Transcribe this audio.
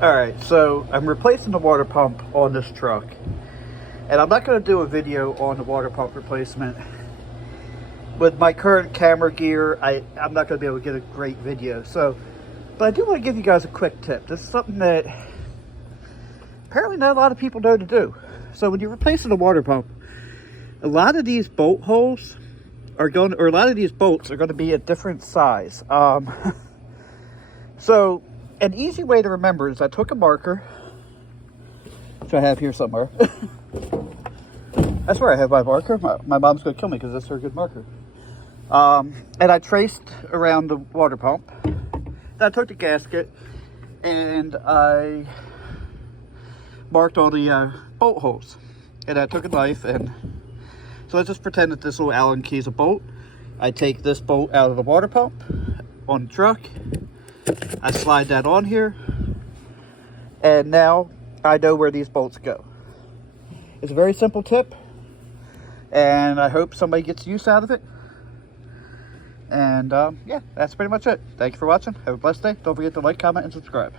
Alright, so I'm replacing the water pump on this truck. And I'm not going to do a video on the water pump replacement. With my current camera gear, I'm not going to be able to get a great video. But I do want to give you guys a quick tip. This is something that apparently not a lot of people know to do. So when you're replacing a water pump, a lot of these bolt holes are going, or a lot of these bolts are going to be a different size. So an easy way to remember is I took a marker, which I have here somewhere. I swear I have my marker. My mom's going to kill me because that's her good marker. And I traced around the water pump. Then I took the gasket and I marked all the bolt holes. And I took a knife and... So let's just pretend that this little Allen key is a bolt. I take this bolt out of the water pump on the truck. I slide that on here. And now I know where these bolts go. It's a very simple tip. And I hope somebody gets use out of it. And yeah, that's pretty much it. Thank you for watching. Have a blessed day. Don't forget to like, comment, and subscribe.